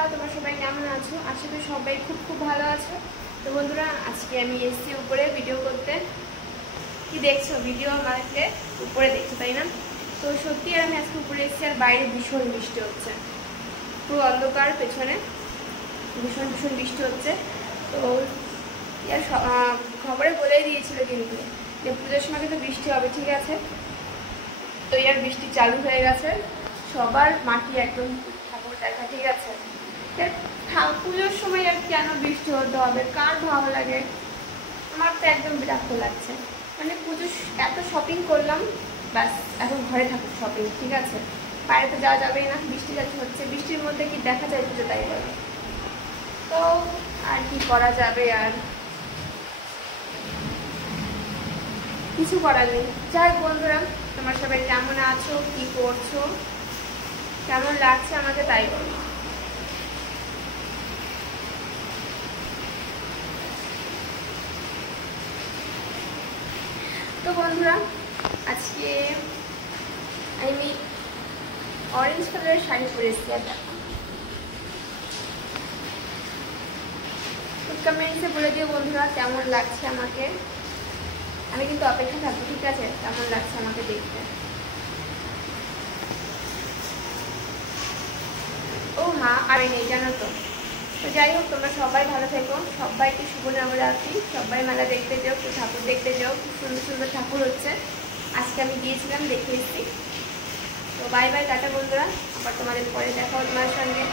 বন্ধুরা, তোমরা সবাই কেমন আছো? আশা করি সবাই খুব খুব ভালো আছো। তো বন্ধুরা, আজকে আমি এসেছি উপরে ভিডিও করতে। কি দেখছো? ভিডিও আমাকে উপরে দেখছো, তাই না? তো সত্যি আমি আজকে উপরে এসেছি, আর বাইরে ভীষণ বৃষ্টি হচ্ছে, পুরো অন্ধকার, পেছনে ভীষণ ভীষণ বৃষ্টি হচ্ছে। তো ইয়ার খবরে বলেই দিয়েছিল কিন্তু যে পুজোর সময় কিন্তু বৃষ্টি হবে, ঠিক আছে? তো ইয়ার বৃষ্টি চালু হয়ে গেছে, সবার মাটি একদম ঠাকুর দেখা, ঠিক আছে? পুজোর সময় আর কেন বৃষ্টি হতে হবে? কার ভালো লাগে? আমার তো একদম বিরক্ত লাগছে। মানে পুজো এত শপিং করলাম, ব্যাস এখন ঘরে থাকুক শপিং, ঠিক আছে? বাইরে তো যাওয়া যাবেই না, বৃষ্টি যাচ্ছে হচ্ছে, বৃষ্টির মধ্যে কি দেখা যায় পুজো, তাই বলো? তো আর কি করা যাবে, আর কিছু করার নেই। যাই বন্ধুরা, তোমার সবাই কেমন আছো, কি করছো, কেমন লাগছে আমাকে, তাই বলো। তো বন্ধুরা, আজকে আমি অরেঞ্জ কালারের শাড়ি পরেছি। কমেন্টসে বলে দিও বন্ধুরা কেমন লাগছে আমাকে। আমি কিন্তু অপেক্ষা থাকবো, ঠিক আছে? কেমন লাগছে আমাকে দেখতে। ও হ্যাঁ, আর নেই জানো তো। তো যাই হোক, তোমরা সবাই ভালো থেকো, সবাইকে শুভ নবরাত্রি। সবাই মেলা দেখতে যাও, একটু ঠাকুর দেখতে যাও, খুব সুন্দর সুন্দর ঠাকুর হচ্ছে। আজকে আমি গিয়েছিলাম, দেখে এসেছি। তো বাই বাই, টাটা বন্ধুরা, আবার তোমাদের পরে দেখা তোমার সঙ্গে।